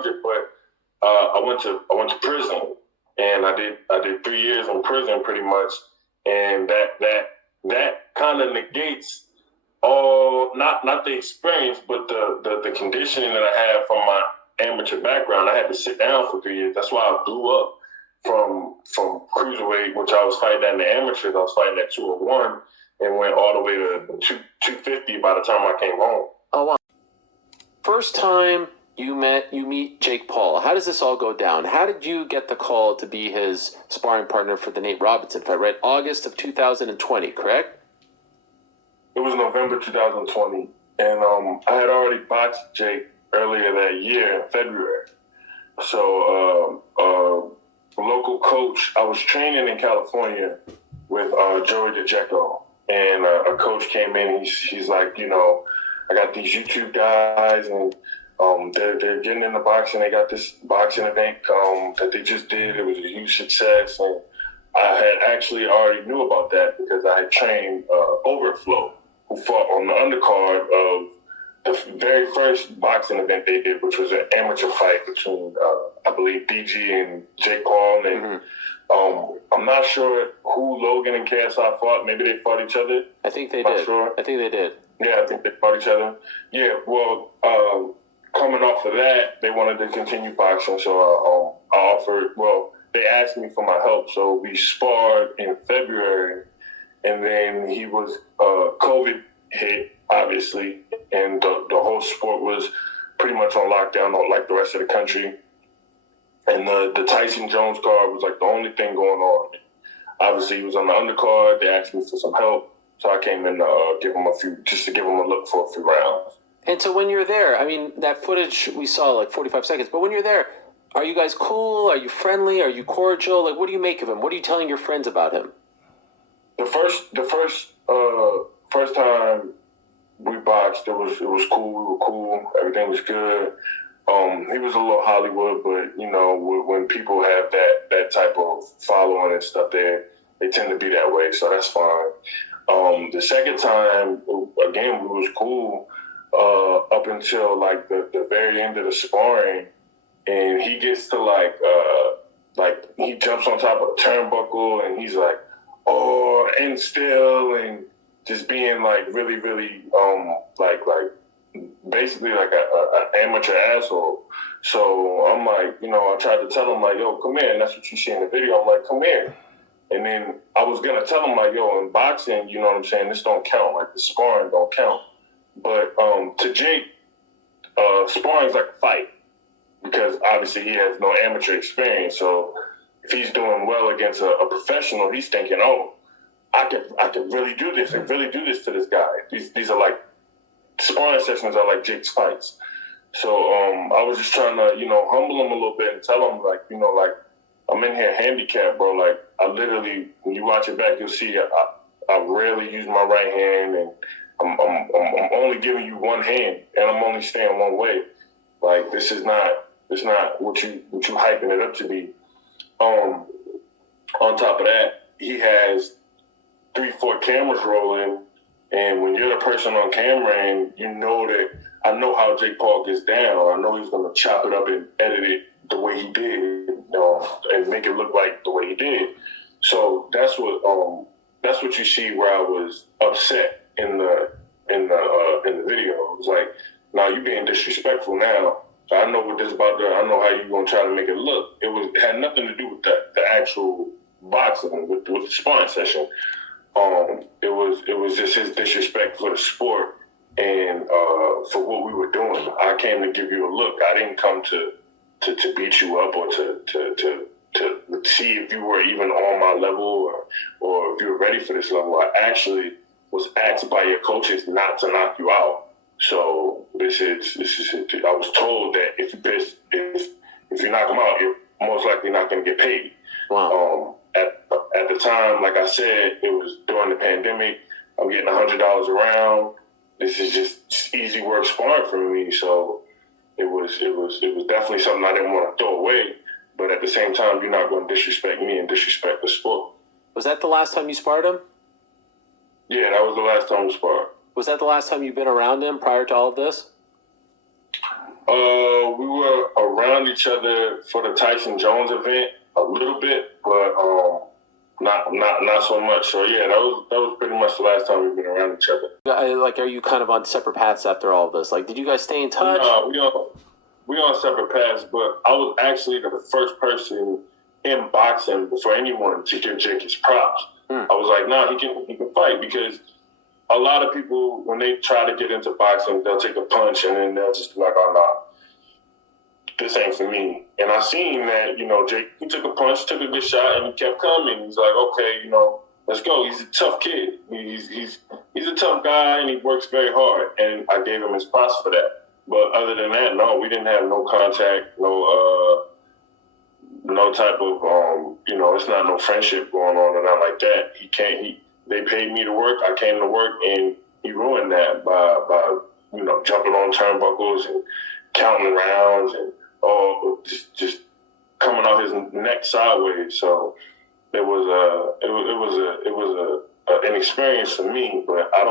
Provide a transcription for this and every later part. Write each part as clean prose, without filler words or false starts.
200, but I went to prison, and I did 3 years in prison pretty much, and that kind of negates all not the experience, but the conditioning that I had from my amateur background. I had to sit down for 3 years. That's why I blew up from cruiserweight, which I was fighting at in the amateurs. I was fighting at 201 and went all the way to 250 by the time I came home. Oh, wow. First time you meet Jake Paul. How does this all go down? How did you get the call to be his sparring partner for the Nate Robinson fight? Right, August of 2020, correct? It was November 2020, and I had already boxed Jake earlier that year in February. So a local coach, I was training in California with Joey DeJeco, and a coach came in. He's like, I got these YouTube guys, and they're getting into boxing. They got this boxing event that they just did. It was a huge success, and I had actually already knew about that because I had trained Overflow, who fought on the undercard of the very first boxing event they did, which was an amateur fight between, I believe, DG and Jake Paul. And I'm not sure who Logan and KSI fought. Maybe they fought each other. I think they did. Sure. I think they did. Yeah, I think they fought each other. Yeah, well, coming off of that, they wanted to continue boxing, so I offered, they asked me for my help, so we sparred in February, and then he was, COVID hit, obviously, and the whole sport was pretty much on lockdown, like the rest of the country. And the Tyson Jones card was like the only thing going on. Obviously, he was on the undercard. They asked me for some help, so I came in to give him a look for a few rounds. And so when you're there, I mean, that footage we saw like 45 seconds, but when you're there, are you guys cool? Are you friendly? Are you cordial? Like, what do you make of him? What are you telling your friends about him? The first time we boxed, it was cool. We were cool. Everything was good. He was a little Hollywood, but when people have that type of following and stuff, they tend to be that way. So that's fine. The second time, again, we was cool up until like the very end of the sparring, and he gets to like he jumps on top of the turnbuckle, and he's like, "Oh," and still, and just being like really, really like basically like a amateur asshole. So I'm like, I tried to tell him like, "Yo, come here," and that's what you see in the video. I'm like, "Come here." And then I was gonna tell him like, "Yo, in boxing, you know what I'm saying, this don't count. Like the sparring don't count." But to Jake, sparring's like a fight because obviously he has no amateur experience. So if he's doing well against a professional, he's thinking, "Oh, I could really do this and really do this to this guy." These are like sparring sessions are like Jake's fights. So I was just trying to humble him a little bit and tell him like I'm in here handicapped, bro. Like I literally, when you watch it back, you'll see I rarely use my right hand, and I'm only giving you one hand, and I'm only staying one way. Like this is not what you hyping it up to be. On top of that, he has 3-4 cameras rolling, and when you're the person on camera, and I know how Jake Paul gets down. I know he's gonna chop it up and edit it the way he did, and make it look like the way he did. So that's what you see where I was upset in the video. It was like, now you being disrespectful now. So I know what this is about. I know how you gonna try to make it look. It had nothing to do with the actual boxing with the sparring session. It was just his disrespect for the sport and for what we were doing. I came to give you a look. I didn't come to beat you up or to see if you were even on my level or if you were ready for this level. I actually was asked by your coaches not to knock you out. So this is I was told that if you knock them out, you're most likely not going to get paid. Wow. At the time, like I said, it was during the pandemic. I'm getting $100 a round. This is just easy work sparring for me. So it was definitely something I didn't want to throw away. But at the same time, you're not going to disrespect me and disrespect the sport. Was that the last time you sparred him? Yeah, that was the last time we sparred. Was that the last time you've been around him prior to all of this? We were around each other for the Tyson Jones event a little bit, but not so much. So yeah, that was pretty much the last time we've been around each other. Like, are you kind of on separate paths after all of this? Like, did you guys stay in touch? No, we on separate paths, but I was actually the first person in boxing before anyone to give Jake his props. I was like, nah, he can fight, because a lot of people, when they try to get into boxing, they'll take a punch and then they'll just be like, oh no, this ain't for me. And I seen that, Jake, he took a punch, took a good shot, and he kept coming. He's like, okay, let's go. He's a tough kid. He's a tough guy, and he works very hard. And I gave him his props for that. But other than that, no, we didn't have no contact, no type of, it's not no friendship going on or nothing like that. They paid me to work. I came to work, and he ruined that by jumping on turnbuckles and counting rounds and just coming off his neck sideways. So it was an experience for me, but I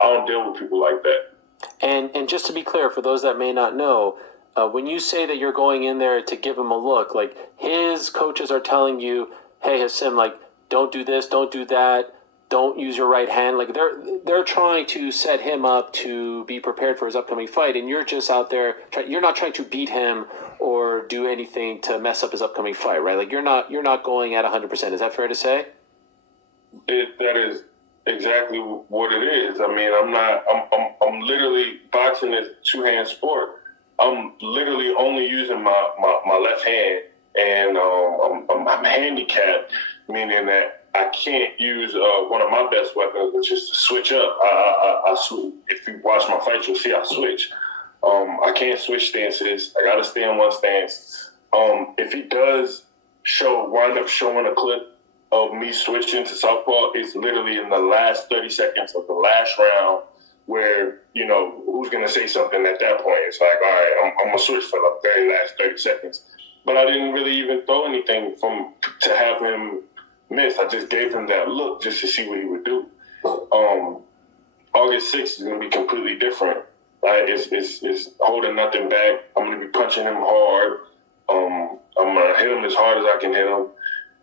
don't deal with people like that. And just to be clear, for those that may not know, when you say that you're going in there to give him a look, like, his coaches are telling you, hey, Hasim, like, don't do this, don't do that, don't use your right hand. Like, they're trying to set him up to be prepared for his upcoming fight, and you're just out there. You're not trying to beat him or do anything to mess up his upcoming fight, right? Like, you're not going at 100%. Is that fair to say? That is exactly what it is. I mean, I'm literally, boxing is a two-hand sport. I'm literally only using my left hand, and I'm handicapped, meaning that I can't use one of my best weapons, which is to switch up. I if you watch my fights, you'll see I switch. I can't switch stances. I got to stay in one stance. If he does wind up showing a clip of me switching to southpaw, it's literally in the last 30 seconds of the last round, where, who's going to say something at that point? It's like, all right, I'm going to switch for the very last 30 seconds. But I didn't really even throw anything to have him miss. I just gave him that look just to see what he would do. August 6th is going to be completely different. It's holding nothing back. I'm going to be punching him hard. I'm going to hit him as hard as I can hit him.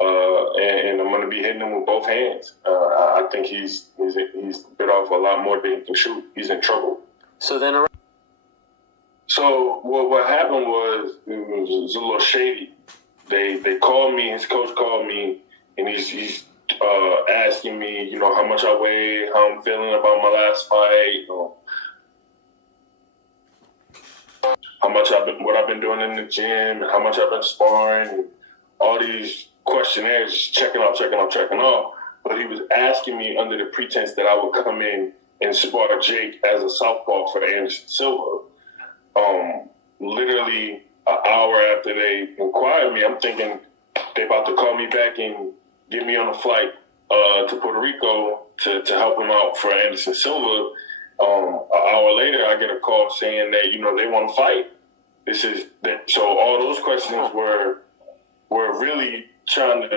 And I'm going to be hitting him with both hands. I think he's bit off a lot more than he can shoot. He's in trouble. So what happened was, it was a little shady. They called me. His coach called me, and he's asking me, how much I weigh, how I'm feeling about my last fight, what I've been doing in the gym, and how much I've been sparring, and all these questionnaires, just checking off. But he was asking me under the pretense that I would come in and spar Jake as a southpaw for Anderson Silva. Literally an hour after they inquired me, I'm thinking they about to call me back and get me on a flight to Puerto Rico to help him out for Anderson Silva. An hour later, I get a call saying that they want to fight. So all those questions were really trying to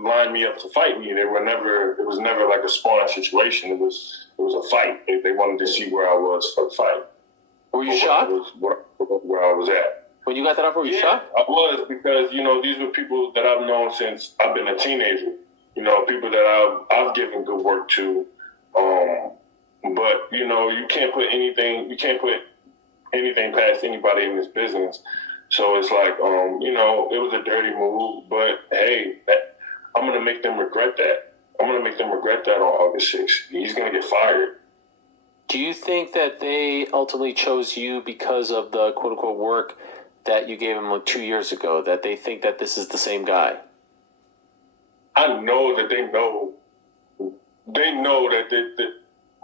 line me up to fight me. It was never like a sparring situation. It was a fight. They wanted to see where I was for the fight. Were you shocked? Where I was at. When you got that offer, were you shocked? I was, because these were people that I've known since I've been a teenager. People that I've given good work to. But you can't put anything past anybody in this business. So it's like, it was a dirty move, but hey, I'm going to make them regret that. I'm going to make them regret that on August 6th. He's going to get fired. Do you think that they ultimately chose you because of the quote-unquote work that you gave them like 2 years ago, that they think that this is the same guy? I know that they know. They know that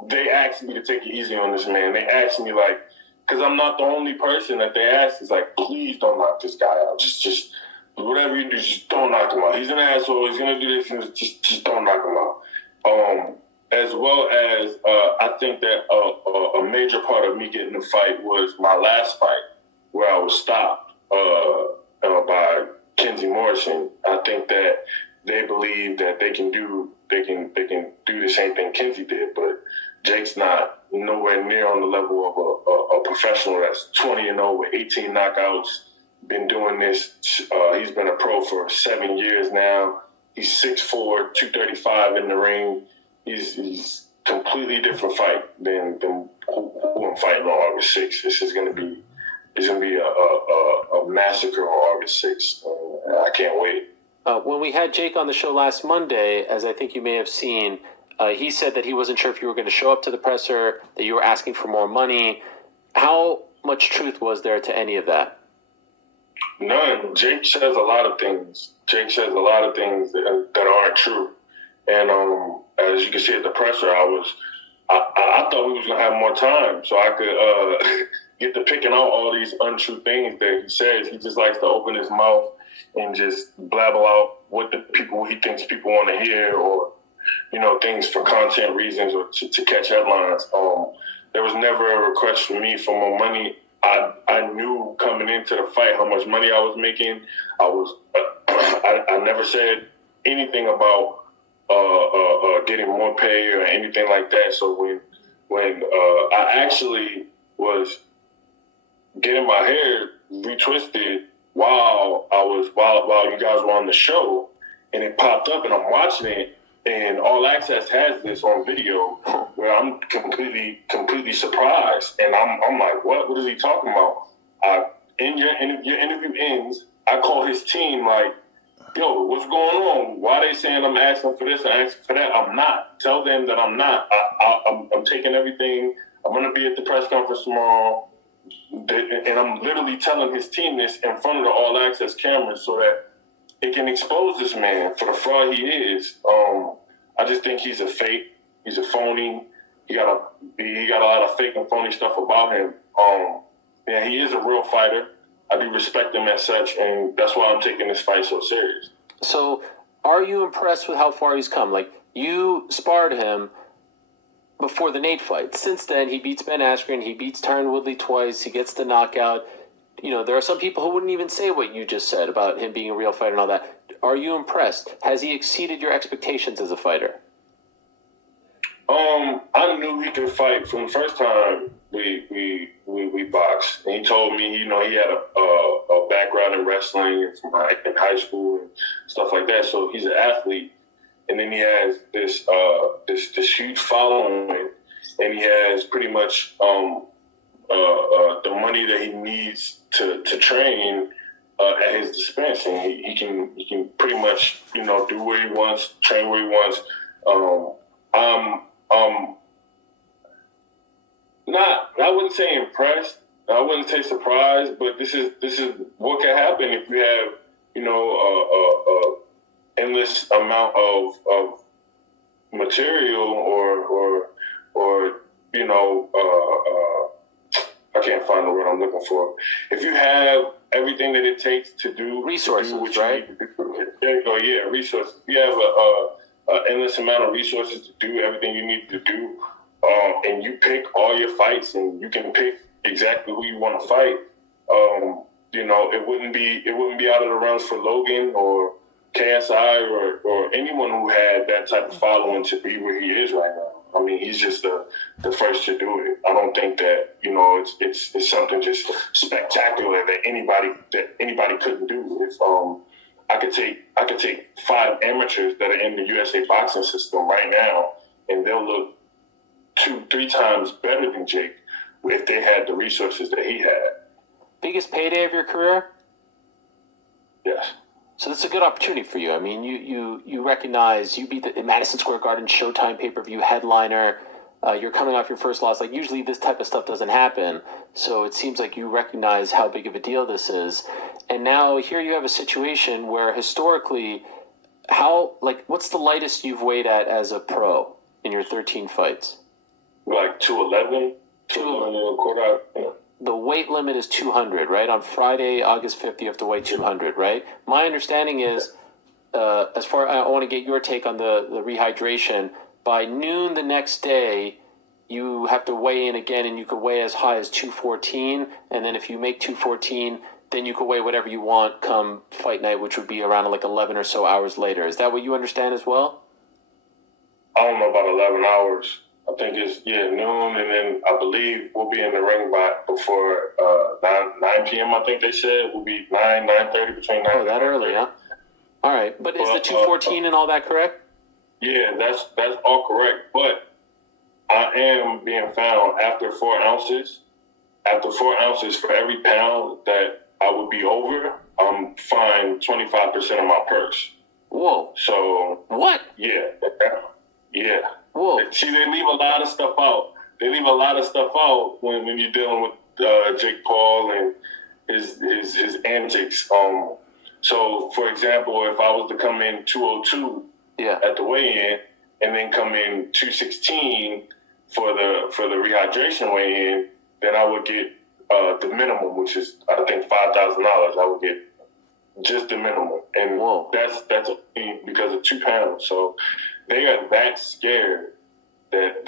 they asked me to take it easy on this man. They asked me, like, because I'm not the only person that they asked. It's like, please don't knock this guy out. Just whatever you do, just don't knock him out. He's an asshole. He's gonna do this, and just don't knock him out. As well as I think that a major part of me getting the fight was my last fight, where I was stopped by Kenzie Morrison. I think that they believe that they can do the same thing Kenzie did, but Jake's not nowhere near on the level of a professional that's 20-0 with 18 knockouts. Been doing this. He's been a pro for 7 years now. He's 6'4", 235 in the ring. He's completely different fight than who I'm fighting on August 6th. This is gonna be a massacre on August 6th. I can't wait. When we had Jake on the show last Monday, as I think you may have seen, he said that he wasn't sure if you were going to show up to the presser, that you were asking for more money. How much truth was there to any of that? None. Jake says a lot of things. Jake says a lot of things that aren't true. And as you can see at the presser, I thought we was gonna have more time so I could get to picking out all these untrue things that he says. He just likes to open his mouth and just blabble out what he thinks people want to hear, or things for content reasons or to catch headlines. There was never a request for me for more money. I knew coming into the fight how much money I was making. I never said anything about getting more pay or anything like that. So when I actually was getting my hair retwisted while you guys were on the show, and it popped up, and I'm watching it, and All Access has this on video where I'm completely surprised, and I'm like, what is he talking about? Your interview ends. I call his team like, yo, what's going on? Why are they saying I'm asking for this and asking for that? I'm not. Tell them that I'm not. I'm taking everything. I'm going to be at the press conference tomorrow. And I'm literally telling his team this in front of the All Access cameras so that it can expose this man for the fraud he is. I just think he's a fake. He's a phony. He got a lot of fake and phony stuff about him. He is a real fighter. I do respect him as such, and that's why I'm taking this fight so serious. So, are you impressed with how far he's come? Like, you sparred him before the Nate fight. Since then, he beats Ben Askren, he beats Tyron Woodley twice, he gets the knockout. There are some people who wouldn't even say what you just said about him being a real fighter and all that. Are you impressed? Has he exceeded your expectations as a fighter? I knew he could fight from the first time we boxed. And he told me, he had a background in wrestling from in high school and stuff like that. So he's an athlete, and then he has this huge following, and he has pretty much the money that he needs to train at his dispensing. He can pretty much do what he wants, train where he wants. I wouldn't say impressed. I wouldn't say surprised, but this is what can happen if you have endless amount of material or I can't find the word I'm looking for. If you have everything that it takes to do resources, to do right? There you go. Yeah, resources. If you have an endless amount of resources to do everything you need to do, and you pick all your fights, and you can pick exactly who you want to fight. It wouldn't be out of the realms for Logan or KSI or anyone who had that type of following to be where he is right now. I mean, he's just the first to do it. I don't think that it's something just spectacular that anybody couldn't do. If I could take 5 amateurs that are in the USA boxing system right now, and they'll look 2-3 times better than Jake if they had the resources that he had. Biggest payday of your career? Yes. So that's a good opportunity for you. I mean, you recognize you beat the Madison Square Garden Showtime pay-per-view headliner. You're coming off your first loss. Like, usually this type of stuff doesn't happen. So it seems like you recognize how big of a deal this is. And now here you have a situation where historically, what's the lightest you've weighed at as a pro in your 13 fights? Like 211, 211 and a quarter. Yeah. The weight limit is 200, right? On Friday, August 5th, you have to weigh 200, right? My understanding is, I want to get your take on the rehydration. By noon the next day, you have to weigh in again, and you could weigh as high as 214. And then if you make 214, then you could weigh whatever you want come fight night, which would be around 11 or so hours later. Is that what you understand as well? I don't know about 11 hours. I think it's noon, and then I believe we'll be in the ring by before 9 p.m. I think they said we'll be 9:30 between 9. Oh, that early, huh? All right, but is the 214 and all that correct? Yeah, that's all correct. But I am being found after 4 ounces. After 4 ounces for every pound that I would be over, I'm fined 25% of my purse. Whoa. So what? Yeah. Whoa. See, they leave a lot of stuff out. They leave a lot of stuff out when you're dealing with Jake Paul and his antics. So for example, if I was to come in 202 at the weigh-in and then come in 216 for the rehydration weigh-in, then I would get the minimum, which is I think $5,000. I would get just the minimum, and that's only because of 2 pounds. So they are that scared that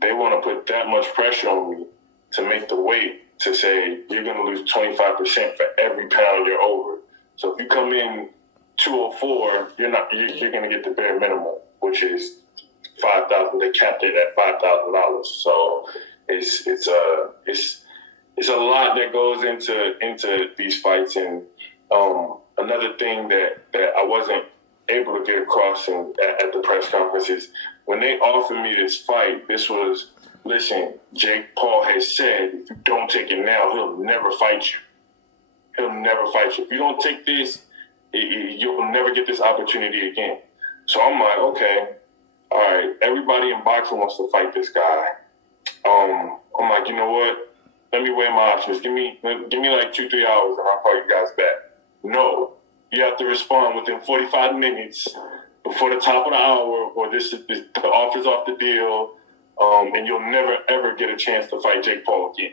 they want to put that much pressure on me to make the weight to say you're going to lose 25% for every pound you're over. So if you come in 204, you're going to get the bare minimum, which is $5,000. They capped it at $5,000. So it's a lot that goes into these fights. And another thing that I wasn't able to get across at the press conference is when they offered me this fight, this was, listen, Jake Paul has said if you don't take it now, he'll never fight you. He'll never fight you. If you don't take this, you'll never get this opportunity again. So I'm like, okay, all right, everybody in boxing wants to fight this guy. I'm like, you know what? Let me weigh my options. Give me like 2-3 hours and I'll call you guys back. No, you have to respond within 45 minutes before the top of the hour, or the offer's off the deal, and you'll never ever get a chance to fight Jake Paul again.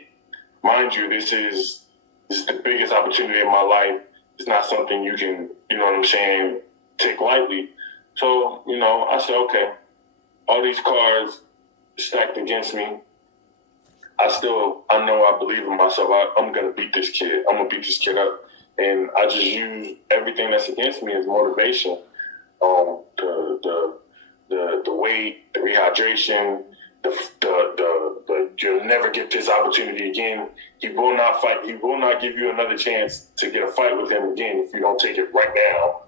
Mind you, this is the biggest opportunity in my life. It's not something you can, you know what I'm saying, take lightly. So, I said, okay, all these cards stacked against me. I believe in myself. I'm going to beat this kid. I'm going to beat this kid up. And I just use everything that's against me as motivation. The weight, the rehydration, the you'll never get this opportunity again. He will not fight. He will not give you another chance to get a fight with him again if you don't take it right now.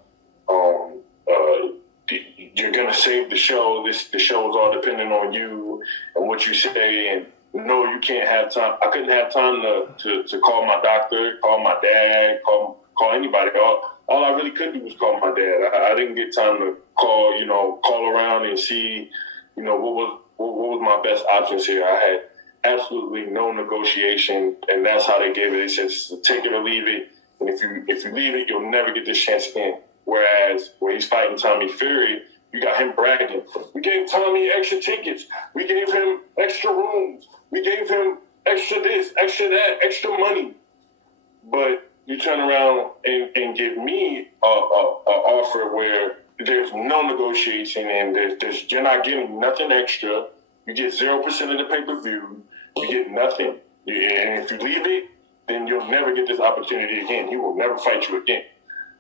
You're gonna save the show. The show is all dependent on you and what you say. And no, you can't have time. I couldn't have time to call my doctor, call my dad, call anybody. All I really could do was call my dad. I didn't get time to call around and see, what was my best options here. I had absolutely no negotiation, and that's how they gave it. They said, take it or leave it. And if you leave it, you'll never get this chance again. Whereas when he's fighting Tommy Fury, you got him bragging. We gave Tommy extra tickets. We gave him extra rooms. We gave him extra this, extra that, extra money. But you turn around and give me a offer where there's no negotiation and you're not getting nothing extra. You get 0% of the pay-per-view. You get nothing. And if you leave it, then you'll never get this opportunity again. He will never fight you again.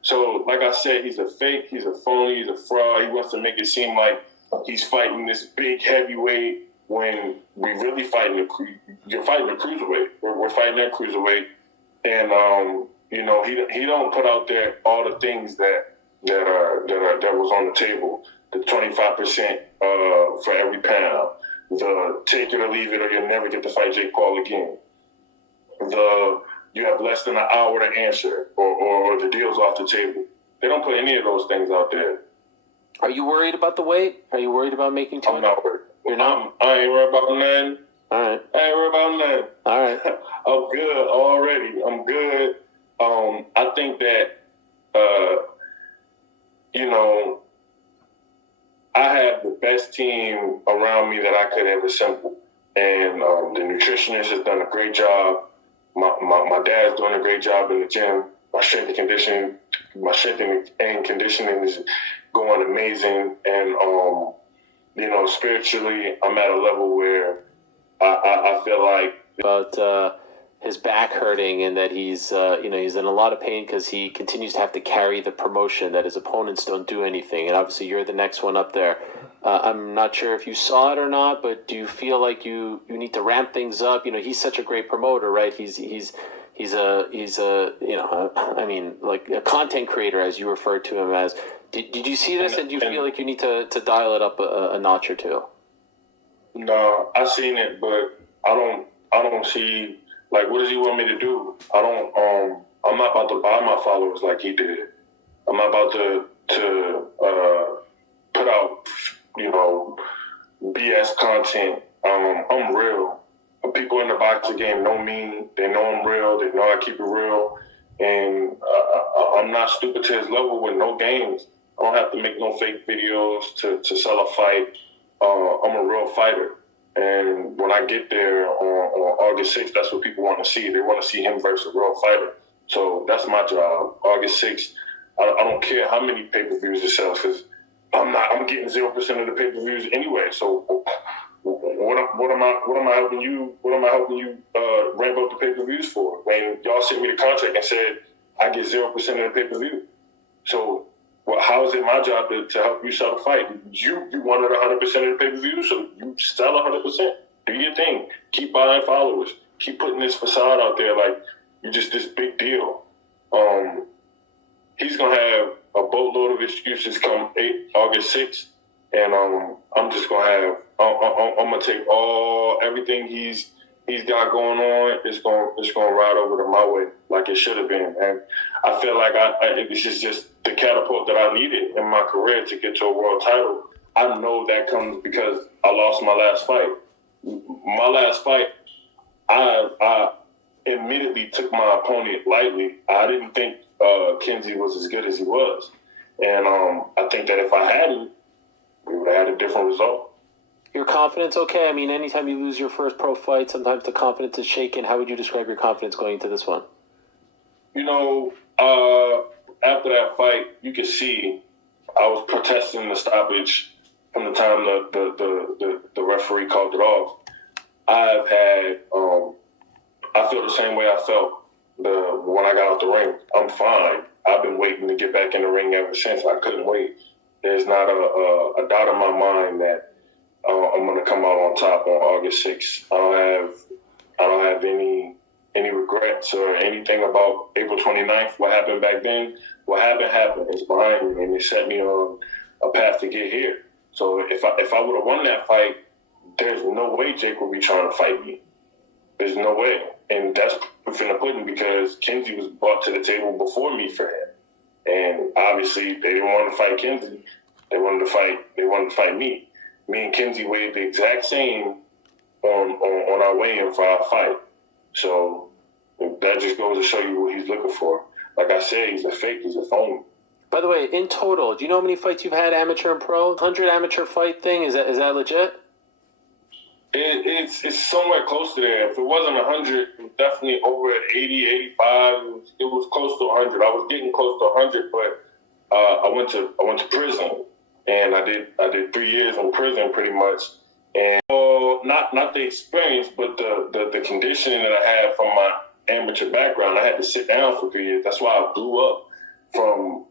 So, like I said, he's a fake, he's a phony, he's a fraud. He wants to make it seem like he's fighting this big heavyweight when we really fighting you're fighting a cruiserweight. We're fighting that cruiserweight. And, he don't put out there all the things that was on the table. The 25% for every pound. The take it or leave it or you'll never get to fight Jake Paul again. You have less than an hour to answer, or the deal's off the table. They don't put any of those things out there. Are you worried about the weight? Are you worried about making too much? I'm not worried. You're not? I ain't worried about nothing. All right. I ain't worried about nothing. All right. I'm good already. I'm good. I think that, I have the best team around me that I could have assembled. And the nutritionist has done a great job. My dad's doing a great job in the gym. My strength and conditioning is going amazing. And, spiritually, I'm at a level where I feel like... About his back hurting and that he's in a lot of pain because he continues to have to carry the promotion, that his opponents don't do anything. And obviously you're the next one up there. I'm not sure if you saw it or not, but do you feel like you need to ramp things up? You know, he's such a great promoter, right? I mean, like a content creator, as you referred to him as. Did you see this, and do you feel like you need to dial it up a notch or two? No, I seen it, but I don't see, like, what does he want me to do? I'm not about to buy my followers like he did. I'm not about to put out, you know, BS content. I'm real. People in the boxing game know me. They know I'm real. They know I keep it real. And I'm not stupid to his level with no games. I don't have to make no fake videos to sell a fight. I'm a real fighter. And when I get there on August 6th, that's what people want to see. They want to see him versus a real fighter. So that's my job. August 6th, I don't care how many pay-per-views it sells, because I'm getting 0% of the pay-per-views anyway. So what am I helping you ramp up the pay-per-views for? When y'all sent me the contract and said I get 0% of the pay-per-view. So how is it my job to help you sell the fight? You wanted 100% of the pay-per-view, so you sell 100%. Do your thing. Keep buying followers. Keep putting this facade out there like you're just this big deal. He's gonna have a boatload of excuses come August 6th, and I'm just gonna have I'm gonna take everything he's got going on. It's gonna ride over to my way like it should have been, and I feel like this is just the catapult that I needed in my career to get to a world title. I know that comes because I lost my last fight. My last fight, I immediately took my opponent lightly. I didn't think Kenzie was as good as he was, and I think that if I hadn't, we would have had a different result. Your confidence, okay. I mean, anytime you lose your first pro fight, sometimes the confidence is shaken. How would you describe your confidence going into this one? You know, after that fight, you could see I was protesting the stoppage from the time the referee called it off. I've had, I feel the same way I felt when I got out the ring. I'm fine. I've been waiting to get back in the ring ever since. I couldn't wait. There's not a doubt in my mind that I'm going to come out on top on August 6th. I don't have any regrets or anything about April 29th. What happened back then, what happened. It's behind me, and it set me on a path to get here. So if I would have won that fight, there's no way Jake would be trying to fight me. There's no way. And that's proof in the pudding, because Kenzie was brought to the table before me for him. And obviously they didn't want to fight Kenzie. They wanted to fight me. Me and Kenzie weighed the exact same on our weigh-in for our fight. So that just goes to show you what he's looking for. Like I said, he's a fake, he's a phony. By the way, in total, do you know how many fights you've had, amateur and pro? 100 amateur fight thing, is that legit? It's somewhere close to there. If it wasn't 100, it was definitely over at 80, 85. It was close to 100. I was getting close to 100, but I went to prison, and I did 3 years in prison pretty much. And not the experience, but the conditioning that I had from my amateur background. I had to sit down for 3 years. That's why I blew up from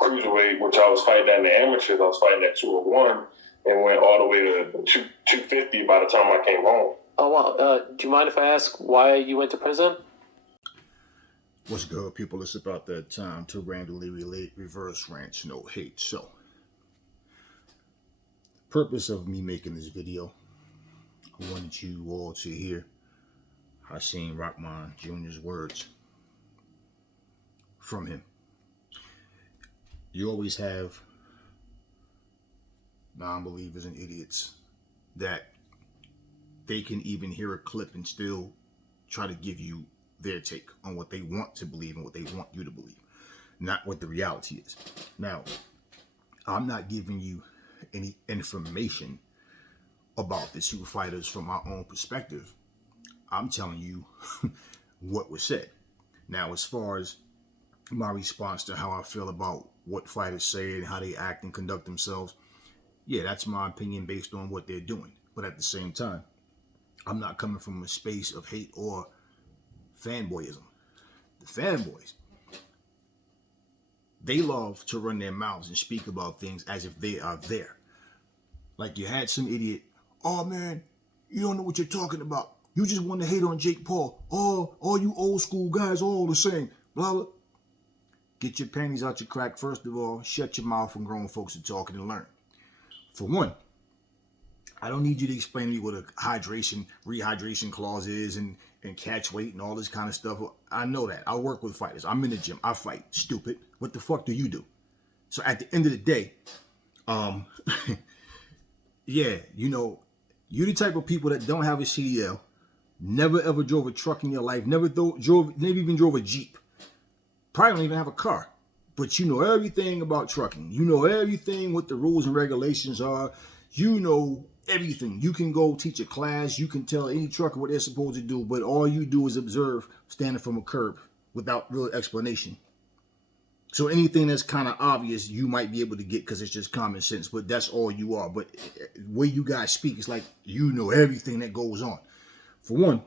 cruiserweight, which I was fighting at the amateurs. I was fighting at 201. And went all the way to 250 by the time I came home. Oh, wow. Do you mind if I ask why you went to prison? What's good, people? It's about that time to randomly relate reverse rants, no hate. So, the purpose of me making this video, I wanted you all to hear Hasim Rahman Jr.'s words from him. You always have non-believers and idiots that they can even hear a clip and still try to give you their take on what they want to believe and what they want you to believe, not what the reality is. Now, I'm not giving you any information about the two fighters from my own perspective. I'm telling you what was said. Now, as far as my response to how I feel about what fighters say and how they act and conduct themselves, yeah, that's my opinion based on what they're doing. But at the same time, I'm not coming from a space of hate or fanboyism. The fanboys, they love to run their mouths and speak about things as if they are there. Like you had some idiot, oh man, you don't know what you're talking about. You just want to hate on Jake Paul. Oh, all you old school guys all the same. Blah, blah. Get your panties out your crack, first of all. Shut your mouth when grown folks are talking and learn. For one, I don't need you to explain to me what a rehydration clause is and catch weight and all this kind of stuff. I know that. I work with fighters. I'm in the gym. I fight. Stupid. What the fuck do you do? So at the end of the day, yeah, you know, you're the type of people that don't have a CDL, never ever drove a truck in your life, never even drove a Jeep, probably don't even have a car, but you know everything about trucking. You know everything, what the rules and regulations are. You know everything. You can go teach a class. You can tell any trucker what they're supposed to do, but all you do is observe standing from a curb without real explanation. So anything that's kind of obvious, you might be able to get because it's just common sense, but that's all you are. But the way you guys speak, it's like you know everything that goes on. For one,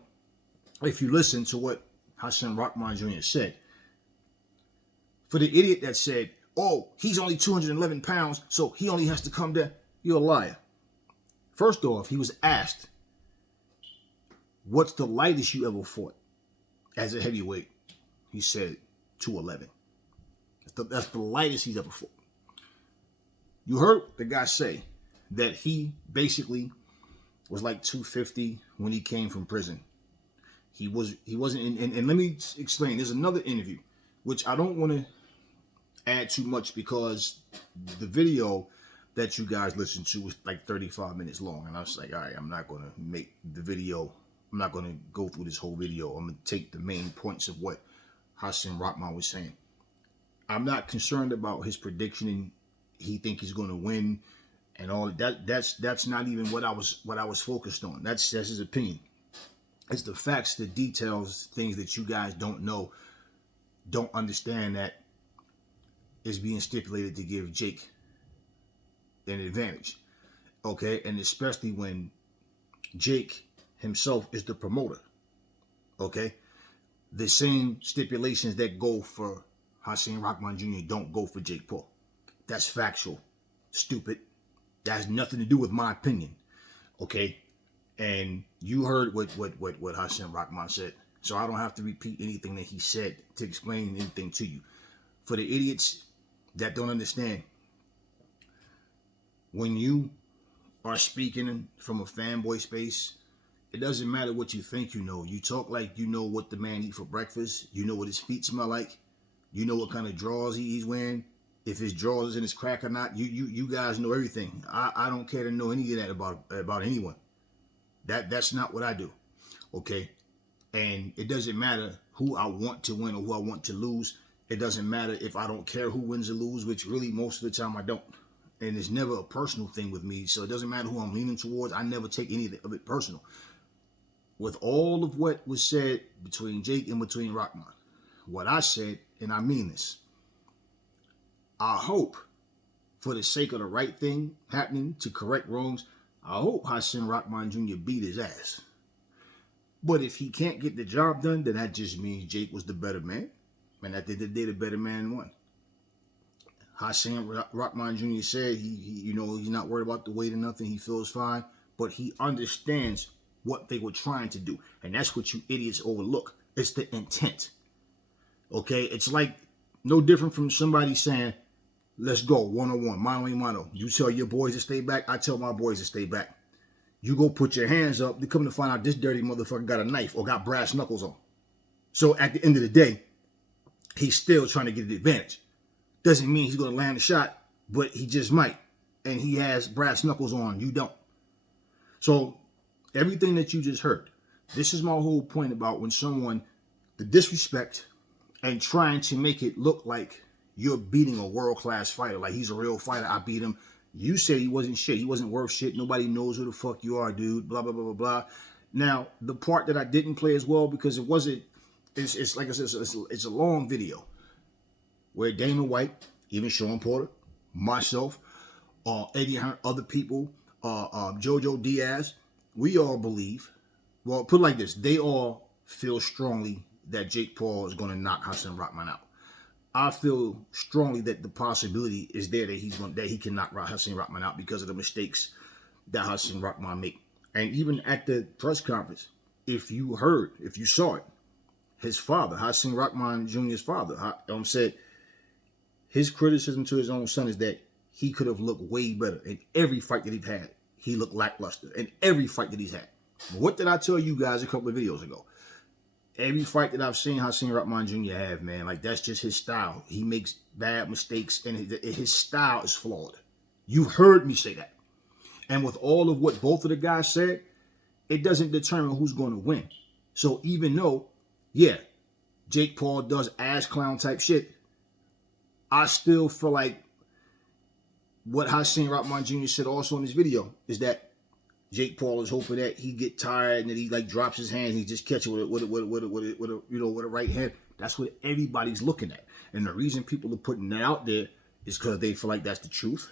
if you listen to what Hasim Rahman Jr. said, for the idiot that said, oh, he's only 211 pounds, so he only has to come down, you're a liar. First off, he was asked, what's the lightest you ever fought as a heavyweight? He said 211. That's the lightest he's ever fought. You heard the guy say that he basically was like 250 when he came from prison. He wasn't in, and let me explain. There's another interview, which I don't want to add too much because the video that you guys listened to was like 35 minutes long. And I was like, all right, I'm not going to make the video. I'm not going to go through this whole video. I'm going to take the main points of what Hasim Rahman was saying. I'm not concerned about his prediction and he think he's going to win and all that. That's not even what I was focused on. That's his opinion. It's the facts, the details, things that you guys don't know, don't understand that is being stipulated to give Jake an advantage. Okay, and especially when Jake himself is the promoter. Okay, the same stipulations that go for Hasim Rahman Jr. don't go for Jake Paul. That's factual. Stupid. That has nothing to do with my opinion. Okay? And you heard what Hasim Rahman said. So I don't have to repeat anything that he said to explain anything to you. For the idiots that don't understand, when you are speaking from a fanboy space, it doesn't matter what you think you know. You talk like you know what the man eat for breakfast. You know what his feet smell like. You know what kind of drawers he's wearing, if his drawers is in his crack or not. You guys know everything. I don't care to know any of that about anyone. That's not what I do. Okay? And it doesn't matter who I want to win or who I want to lose. It doesn't matter if I don't care who wins or lose, which really most of the time I don't. And it's never a personal thing with me. So it doesn't matter who I'm leaning towards. I never take any of it personal. With all of what was said between Jake and between Rahman, what I said, and I mean this, I hope, for the sake of the right thing happening to correct wrongs, I hope Hasim Rahman Jr. beat his ass. But if he can't get the job done, then that just means Jake was the better man. And at the end of the day, the better man won. Hasim Rahman Jr. said he's not worried about the weight or nothing. He feels fine. But he understands what they were trying to do. And that's what you idiots overlook. It's the intent. Okay, it's like no different from somebody saying, let's go one-on-one, mano a mano. You tell your boys to stay back, I tell my boys to stay back. You go put your hands up, they come to find out this dirty motherfucker got a knife or got brass knuckles on. So at the end of the day, he's still trying to get the advantage. Doesn't mean he's going to land a shot, but he just might. And he has brass knuckles on, you don't. So everything that you just heard, this is my whole point about when someone, the disrespect, and trying to make it look like you're beating a world-class fighter, like he's a real fighter, I beat him. You said he wasn't shit. He wasn't worth shit. Nobody knows who the fuck you are, dude. Blah, blah, blah, blah, blah. Now, the part that I didn't play as well, because it wasn't, it's like I said, it's a long video where Dana White, even Sean Porter, myself, Eddie Hearn, other people, Jojo Diaz, we all believe, well, put it like this, they all feel strongly that Jake Paul is going to knock Hasim Rahman out. I feel strongly that the possibility is there that he can knock Hasim Rahman out because of the mistakes that Hasim Rahman make. And even at the press conference, if you saw it, his father, Hasim Rahman Jr.'s father, said his criticism to his own son is that he could have looked way better in every fight that he's had. He looked lackluster in every fight that he's had. What did I tell you guys a couple of videos ago? Every fight that I've seen Hasim Rahman Jr. have, man, like that's just his style. He makes bad mistakes, and his style is flawed. You've heard me say that. And with all of what both of the guys said, it doesn't determine who's going to win. So even though, yeah, Jake Paul does ass clown type shit, I still feel like what Hasim Rahman Jr. said also in this video is that Jake Paul is hoping that he get tired and that he like drops his hands and he just catch it with a right hand. That's what everybody's looking at. And the reason people are putting that out there is because they feel like that's the truth.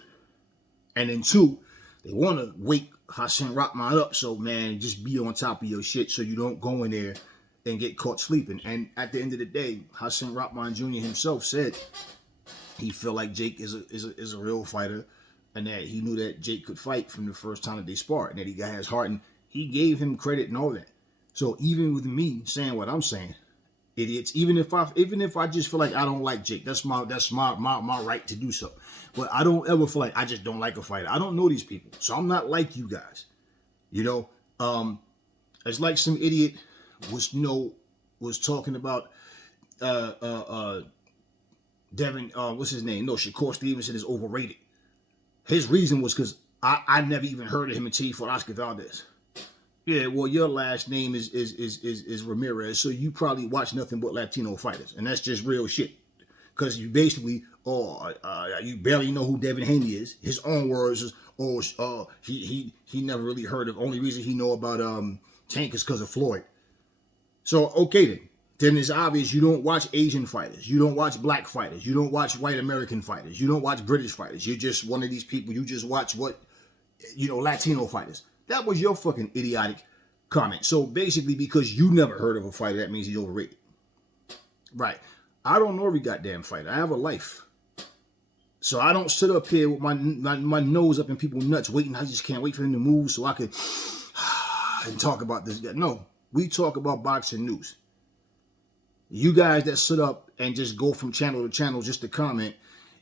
And then two, they want to wake Hasim Rahman up. So man, just be on top of your shit so you don't go in there and get caught sleeping. And at the end of the day, Hasim Rahman Jr. himself said he felt like Jake is a real fighter, and that he knew that Jake could fight from the first time that they sparred, and that he got his heart, and he gave him credit and all that. So even with me saying what I'm saying, idiots, even if I just feel like I don't like Jake, that's my right to do so. But I don't ever feel like I just don't like a fighter. I don't know these people, so I'm not like you guys. It's like some idiot was talking about Devin, what's his name? No, Shakur Stevenson is overrated. His reason was because I never even heard of him until he fought Oscar Valdez. Yeah, well, your last name is Ramirez, so you probably watch nothing but Latino fighters, and that's just real shit. Because you basically, you barely know who Devin Haney is. His own words is, he never really heard of. Only reason he know about Tank is because of Floyd. So okay then. Then it's obvious you don't watch Asian fighters. You don't watch black fighters. You don't watch white American fighters. You don't watch British fighters. You're just one of these people. You just watch Latino fighters. That was your fucking idiotic comment. So basically, because you never heard of a fighter, that means he's overrated. Right. I don't know every goddamn fighter. I have a life. So I don't sit up here with my nose up in people's nuts waiting. I just can't wait for him to move so I can and talk about this guy. No, we talk about boxing news. You guys that sit up and just go from channel to channel just to comment,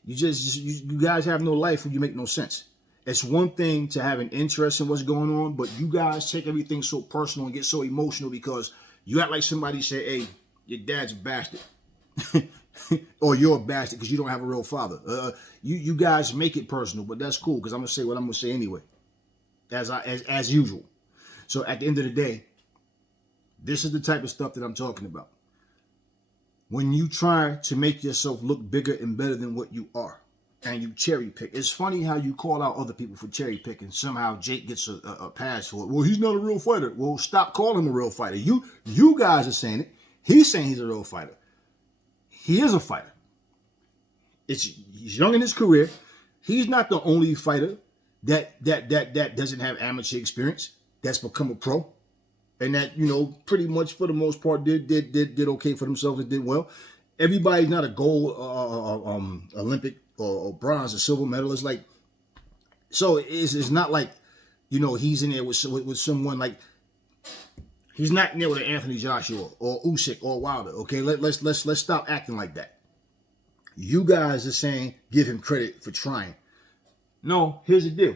you guys have no life and you make no sense. It's one thing to have an interest in what's going on, but you guys take everything so personal and get so emotional because you act like somebody said, hey, your dad's a bastard. Or you're a bastard because you don't have a real father. You guys make it personal, but that's cool because I'm going to say what I'm going to say anyway, as usual. So at the end of the day, this is the type of stuff that I'm talking about. When you try to make yourself look bigger and better than what you are, and you cherry pick. It's funny how you call out other people for cherry picking. Somehow Jake gets a pass for it. Well, he's not a real fighter. Well, stop calling him a real fighter. You guys are saying it. He's saying he's a real fighter. He is a fighter. He's young in his career. He's not the only fighter that doesn't have amateur experience that's become a pro. And that, pretty much for the most part did okay for themselves and did well. Everybody's not a gold Olympic or bronze or silver medalist. Like, so it's not like, he's in there with someone like, he's not in there with an Anthony Joshua or Usyk or Wilder. Okay, let's stop acting like that. You guys are saying give him credit for trying. No, here's the deal.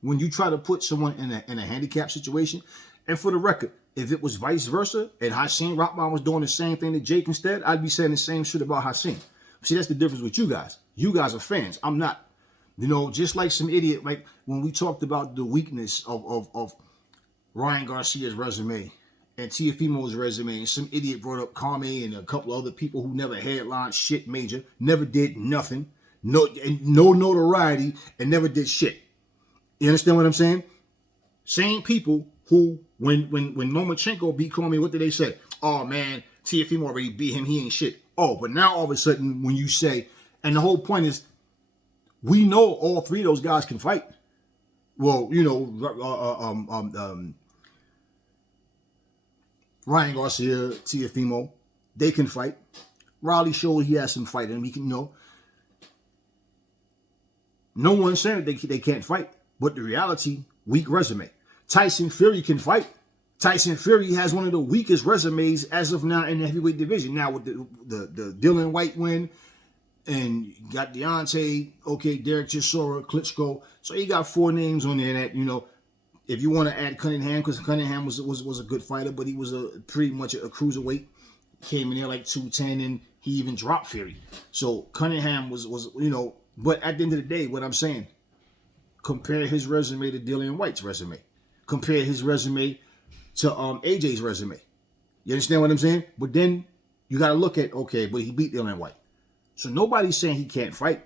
When you try to put someone in a handicap situation, and for the record, if it was vice versa and Hasim Rahman was doing the same thing to Jake instead, I'd be saying the same shit about Hasim. See, that's the difference with you guys. You guys are fans. I'm not. Just like some idiot, like when we talked about the weakness of Ryan Garcia's resume and Teofimo's resume, and some idiot brought up Kame and a couple other people who never headlined shit major, never did nothing, no notoriety, and never did shit. You understand what I'm saying? Same people who, when Lomachenko beat Kame, what did they say? Oh man, Teofimo already beat him. He ain't shit. Oh, but now all of a sudden, when you say, and the whole point is, we know all three of those guys can fight. Well, Ryan Garcia, Teofimo, they can fight. Riley showed he has some fight in him. He can, no one said they can't fight. But the reality, weak resume. Tyson Fury can fight. Tyson Fury has one of the weakest resumes as of now in the heavyweight division. Now with the Dylan White win, and you got Deontay, okay, Derek Chisora, Klitschko. So you got 4 names on there that, you know, if you want to add Cunningham, because Cunningham was a good fighter, but he was pretty much a cruiserweight. Came in there like 210, and he even dropped Fury. So Cunningham was you know, but at the end of the day, what I'm saying, compare his resume to Dillian White's resume. Compare his resume to AJ's resume. You understand what I'm saying? But then you got to look at, okay, but he beat Dillian White. So nobody's saying he can't fight.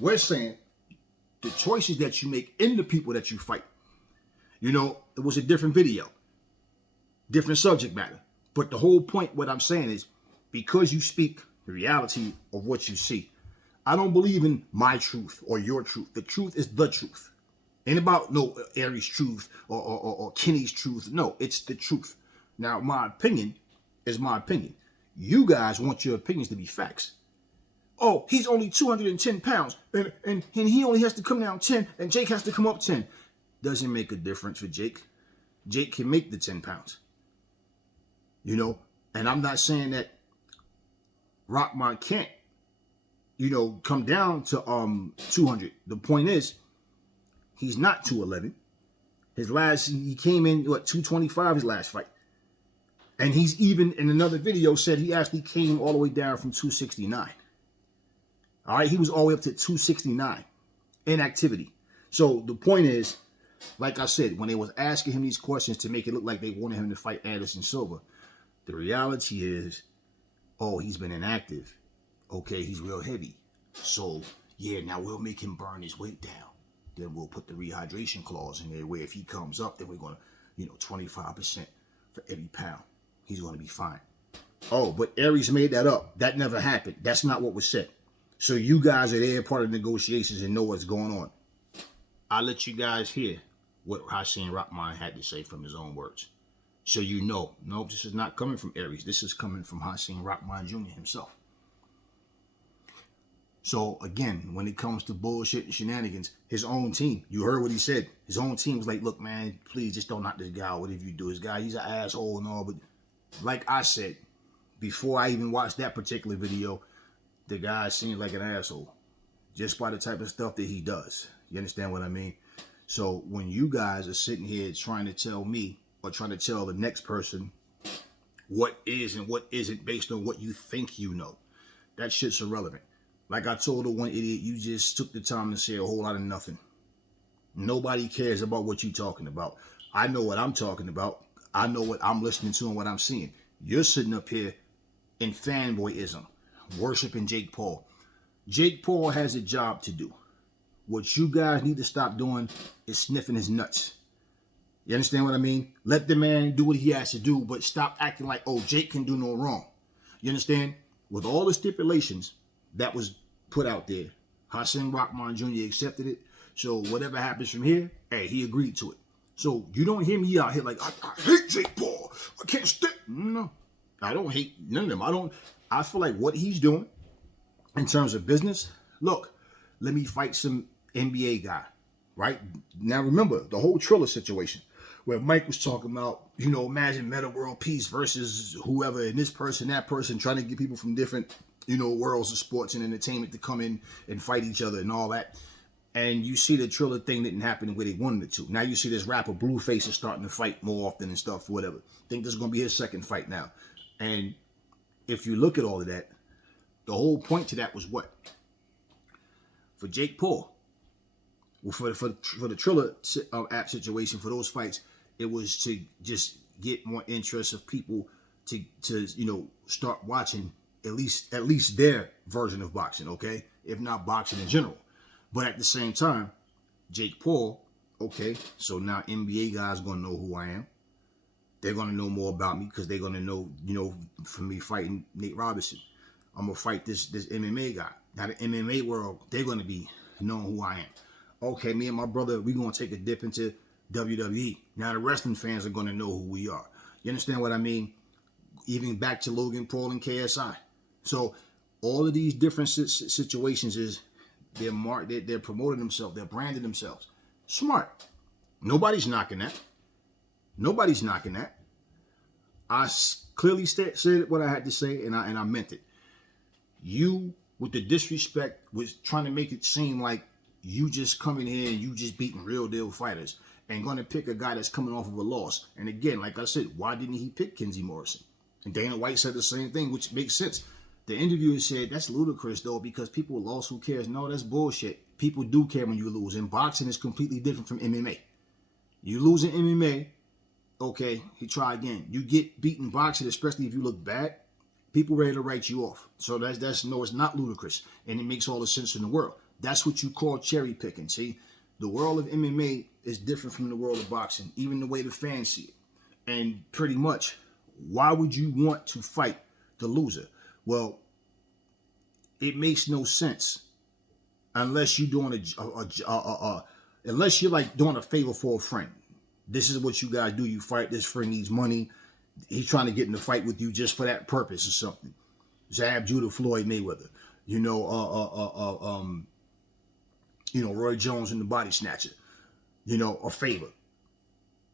We're saying the choices that you make in the people that you fight. You know, it was a different video, different subject matter. But the whole point, what I'm saying is, because you speak the reality of what you see, I don't believe in my truth or your truth. The truth is the truth. Ain't about no Aries truth or Kenny's truth. No, it's the truth. Now, my opinion is my opinion. You guys want your opinions to be facts. Oh, he's only 210 pounds, and he only has to come down 10, and Jake has to come up 10. Doesn't make a difference for Jake. Jake can make the 10 pounds. You know, and I'm not saying that Rahman can't, you know, come down to 200. The point is, he's not 211. He came in, 225 his last fight. And he's even, in another video, said he actually came all the way down from 269. All right, he was all the way up to 269 in activity. So the point is, like I said, when they was asking him these questions to make it look like they wanted him to fight Anderson Silva, the reality is, oh, he's been inactive. Okay, he's real heavy. So, yeah, now we'll make him burn his weight down. Then we'll put the rehydration clause in there where if he comes up, then we're going to, 25% for every pound. He's going to be fine. Oh, but Aries made that up. That never happened. That's not what was said. So you guys are there, part of the negotiations, and know what's going on. I'll let you guys hear what Hasim Rahman had to say from his own words. So you know, no, this is not coming from Aries. This is coming from Hasim Rahman Jr. himself. So again, when it comes to bullshit and shenanigans, his own team, you heard what he said. His own team was like, look, man, please just don't knock this guy out. Whatever you do, this guy, he's an asshole and all. But like I said, before I even watched that particular video, the guy seems like an asshole just by the type of stuff that he does. You understand what I mean? So when you guys are sitting here trying to tell me or trying to tell the next person what is and what isn't based on what you think you know, that shit's irrelevant. Like I told the one idiot, you just took the time to say a whole lot of nothing. Nobody cares about what you're talking about. I know what I'm talking about. I know what I'm listening to and what I'm seeing. You're sitting up here in fanboyism, worshiping Jake Paul. Jake Paul has a job to do. What you guys need to stop doing is sniffing his nuts. You understand what I mean? Let the man do what he has to do, but stop acting like, oh, Jake can do no wrong. You understand? With all the stipulations that was put out there, Hasim Rahman Jr. accepted it. So whatever happens from here, hey, he agreed to it. So you don't hear me out here like, I hate Jake Paul. I can't stand. No, I don't hate none of them. I feel like what he's doing in terms of business, look, let me fight some NBA guy, right? Now remember the whole Triller situation where Mike was talking about, imagine Meta World Peace versus whoever, and this person, that person, trying to get people from different, worlds of sports and entertainment to come in and fight each other and all that. And you see the Triller thing didn't happen the way they wanted it to. Now you see this rapper Blueface is starting to fight more often and stuff, whatever. I think this is going to be his second fight now. And if you look at all of that, the whole point to that was what? For Jake Paul, for the Triller app situation, for those fights, it was to just get more interest of people to start watching at least their version of boxing, okay? If not boxing in general. But at the same time, Jake Paul, okay, so now NBA guys are going to know who I am. They're going to know more about me because they're going to know, from me fighting Nate Robinson. I'm going to fight this MMA guy. Now the MMA world, they're going to be knowing who I am. Okay, me and my brother, we're going to take a dip into WWE. Now the wrestling fans are going to know who we are. You understand what I mean? Even back to Logan Paul and KSI. So all of these different situations is they're promoting themselves, they're branding themselves. Smart. Nobody's knocking that. Nobody's knocking that. I clearly said what I had to say, and I meant it. You, with the disrespect, was trying to make it seem like you just coming here and you just beating real deal fighters and going to pick a guy that's coming off of a loss. And again, like I said, why didn't he pick Kenzie Morrison? And Dana White said the same thing, which makes sense. The interviewer said, that's ludicrous, though, because people lost, who cares? No, that's bullshit. People do care when you lose. And boxing is completely different from MMA. You lose in MMA, okay, he try again. You get beaten boxing, especially if you look bad, people ready to write you off. So that's no, it's not ludicrous. And it makes all the sense in the world. That's what you call cherry picking. See, the world of MMA is different from the world of boxing, even the way the fans see it. And pretty much, why would you want to fight the loser? Well, it makes no sense unless you're doing unless you're like doing a favor for a friend. This is what you guys do. You fight. This friend needs money. He's trying to get in a fight with you just for that purpose or something. Zab Judah, Floyd Mayweather. Roy Jones and the Body Snatcher. A favor.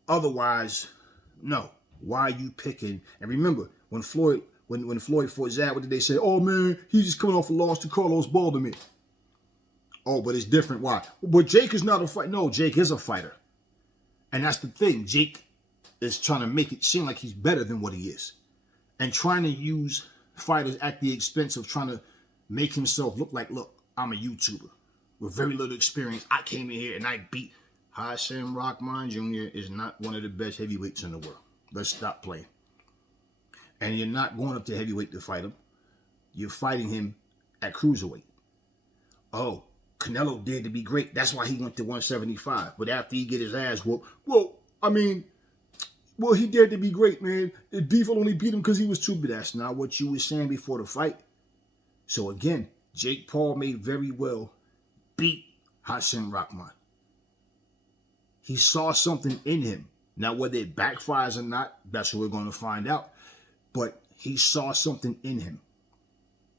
Otherwise, no. Why are you picking? And remember, when Floyd fought Zab, what did they say? Oh man, he's just coming off a loss to Carlos Balderman. Oh, but it's different. Why? But Jake is not a fighter. No, Jake is a fighter. And that's the thing. Jake is trying to make it seem like he's better than what he is. And trying to use fighters at the expense of trying to make himself look like, look, I'm a YouTuber with very little experience. I came in here and I beat Hasim Rahman Jr. is not one of the best heavyweights in the world. Let's stop playing. And you're not going up to heavyweight to fight him. You're fighting him at cruiserweight. Oh, Canelo dared to be great. That's why he went to 175. But after he get his ass whooped, he dared to be great, man. Beef will only beat him because he was too big. That's not what you were saying before the fight. So again, Jake Paul may very well beat Hasim Rahman. He saw something in him. Now, whether it backfires or not, that's what we're going to find out. But he saw something in him.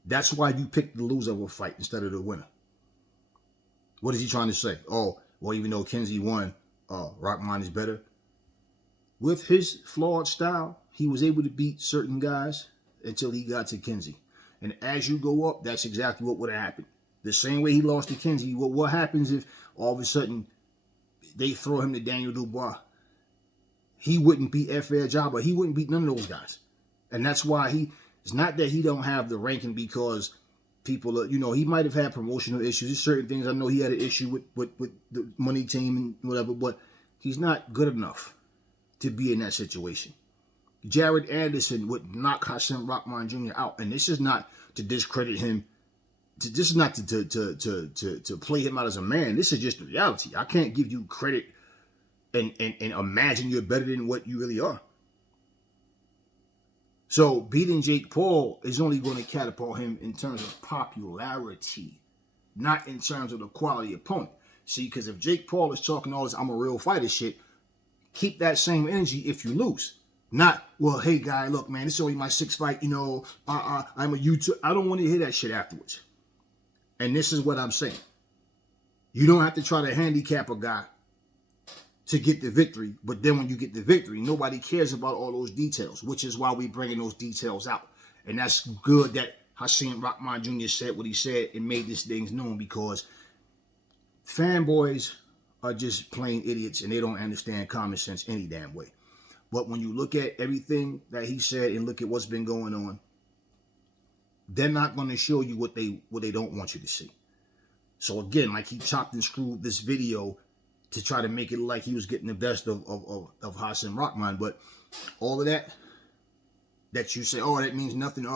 That's why you picked the loser of a fight instead of the winner. What is he trying to say? Oh, well, even though Kenzie won, Rahman is better. With his flawed style, he was able to beat certain guys until he got to Kenzie. And as you go up, that's exactly what would have happened. The same way he lost to Kenzie, what happens if all of a sudden they throw him to Daniel Dubois? He wouldn't beat Efe Ajagba. He wouldn't beat none of those guys. And that's why it's not that he don't have the ranking because people, he might have had promotional issues. There's certain things. I know he had an issue with the money team and whatever, but he's not good enough to be in that situation. Jared Anderson would knock Hasim Rahman Jr. out. And this is not to discredit him. This is not to play him out as a man. This is just the reality. I can't give you credit and imagine you're better than what you really are. So beating Jake Paul is only going to catapult him in terms of popularity, not in terms of the quality opponent. See, because if Jake Paul is talking all this I'm a real fighter shit, keep that same energy if you lose. Not, well, hey guy, look man, this is only my sixth fight, I'm a YouTuber. I don't want to hear that shit afterwards. And this is what I'm saying. You don't have to try to handicap a guy to get the victory, but then when you get the victory, nobody cares about all those details, which is why we bringing those details out. And that's good that Hasim Rahman Jr. said what he said and made these things known, because fanboys are just plain idiots and they don't understand common sense any damn way. But when you look at everything that he said and look at what's been going on, they're not going to show you what they don't want you to see. So again, like he chopped and screwed this video to try to make it like he was getting the best of Hasim Rahman. But all of that you say, oh, that means nothing.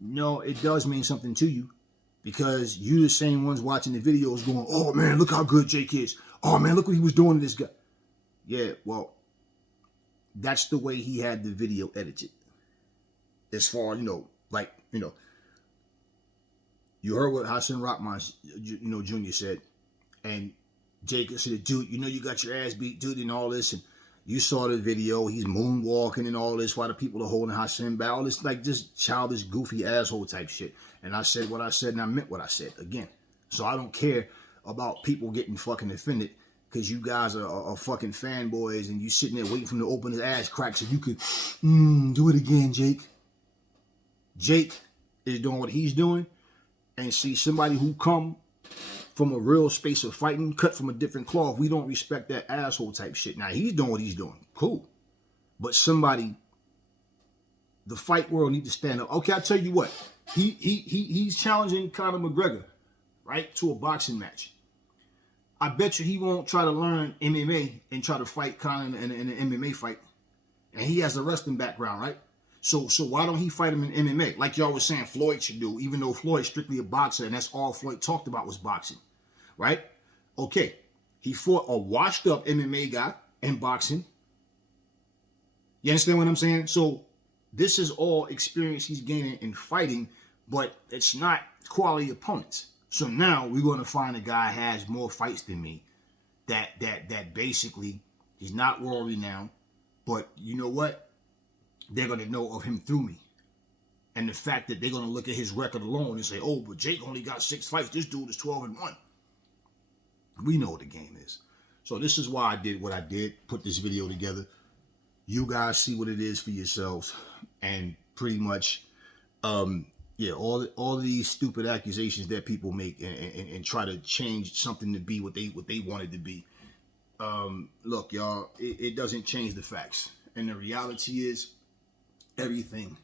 No, it does mean something to you, because you the same ones watching the videos going, oh man, look how good Jake is. Oh man, look what he was doing to this guy. Yeah, well, that's the way he had the video edited. As far, you heard what Hasim Rahman, Jr. said, and Jake said, dude, you got your ass beat, dude, and all this, and you saw the video, he's moonwalking and all this while the people are holding Hasim back, all this like just childish, goofy asshole type shit. And I said what I said, and I meant what I said again. So I don't care about people getting fucking offended because you guys are fucking fanboys and you sitting there waiting for him to open his ass crack so you could do it again, Jake. Jake is doing what he's doing, and see somebody who come from a real space of fighting, cut from a different cloth. We don't respect that asshole type shit. Now he's doing what he's doing, cool, but somebody, the fight world need to stand up. Okay, I tell you what, he's challenging Conor McGregor, right, to a boxing match. I bet you he won't try to learn MMA and try to fight Conor in an MMA fight, and he has a wrestling background, right? So why don't he fight him in MMA? Like y'all was saying Floyd should do, even though Floyd's strictly a boxer and that's all Floyd talked about was boxing, right? Okay, he fought a washed up MMA guy in boxing. You understand what I'm saying? So this is all experience he's gaining in fighting, but it's not quality opponents. So now we're going to find a guy has more fights than me that basically he's not world renowned, but you know what? They're going to know of him through me. And the fact that they're going to look at his record alone and say, oh, but Jake only got 6 fights. This dude is 12-1. We know what the game is. So this is why I did what I did, put this video together. You guys see what it is for yourselves. And pretty much, yeah, all these stupid accusations that people make and try to change something to be what they wanted to be. Look, y'all, it doesn't change the facts. And the reality is, everything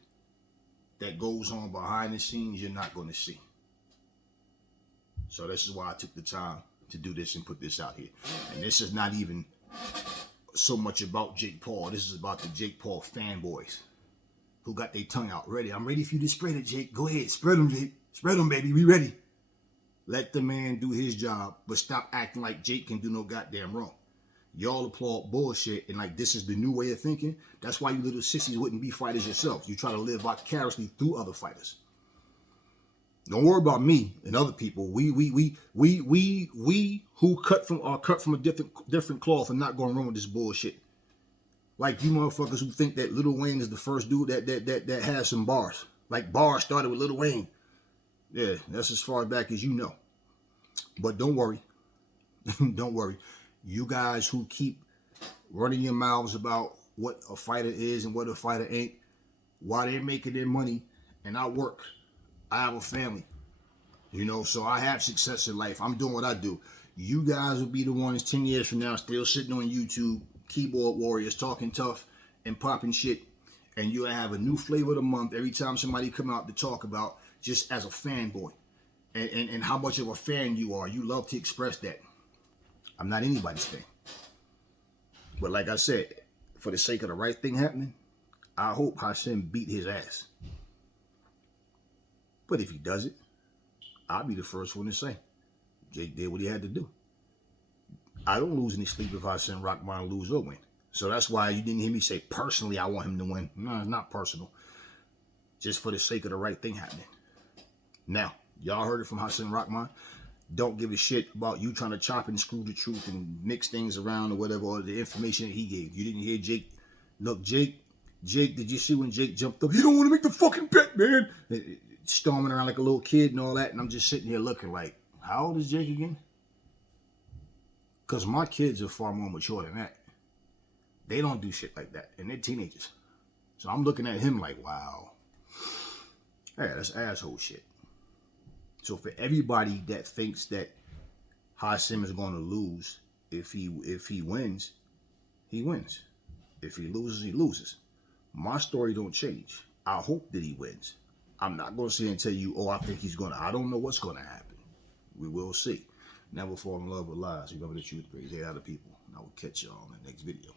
that goes on behind the scenes, you're not going to see. So this is why I took the time to do this and put this out here. And this is not even so much about Jake Paul. This is about the Jake Paul fanboys who got their tongue out. Ready? I'm ready for you to spread it, Jake. Go ahead. Spread them, Jake. Spread them, baby. We ready. Let the man do his job, but stop acting like Jake can do no goddamn wrong. Y'all applaud bullshit and like this is the new way of thinking. That's why you little sissies wouldn't be fighters yourselves. You try to live vicariously through other fighters. Don't worry about me and other people. We who cut from a different cloth and not going wrong with this bullshit. Like you motherfuckers who think that Lil Wayne is the first dude that has some bars. Like bars started with Lil Wayne. Yeah, that's as far back as you know. But don't worry. Don't worry. You guys who keep running your mouths about what a fighter is and what a fighter ain't, while they're making their money and I work, I have a family, you know, so I have success in life. I'm doing what I do. You guys will be the ones 10 years from now still sitting on YouTube, keyboard warriors, talking tough and popping shit, and you'll have a new flavor of the month every time somebody come out to talk about just as a fanboy and how much of a fan you are. You love to express that. I'm not anybody's fan. But like I said, for the sake of the right thing happening, I hope Hasim beat his ass. But if he does it, I'll be the first one to say, Jake did what he had to do. I don't lose any sleep if Hasim Rahman lose or win. So that's why you didn't hear me say, personally, I want him to win. No, it's not personal. Just for the sake of the right thing happening. Now, y'all heard it from Hasim Rahman. Don't give a shit about you trying to chop and screw the truth and mix things around or whatever, or the information that he gave. You didn't hear Jake. Look, Jake, did you see when Jake jumped up? You don't want to make the fucking bet, man. Storming around like a little kid and all that. And I'm just sitting here looking like, how old is Jake again? Because my kids are far more mature than that. They don't do shit like that. And they're teenagers. So I'm looking at him like, wow. Yeah, that's asshole shit. So for everybody that thinks that Hasim is going to lose, if he wins, he wins. If he loses, he loses. My story don't change. I hope that he wins. I'm not going to sit and tell you, oh, I think he's going to. I don't know what's going to happen. We will see. Never fall in love with lies. Remember the truth brings hate out of people. And I will catch y'all in the next video.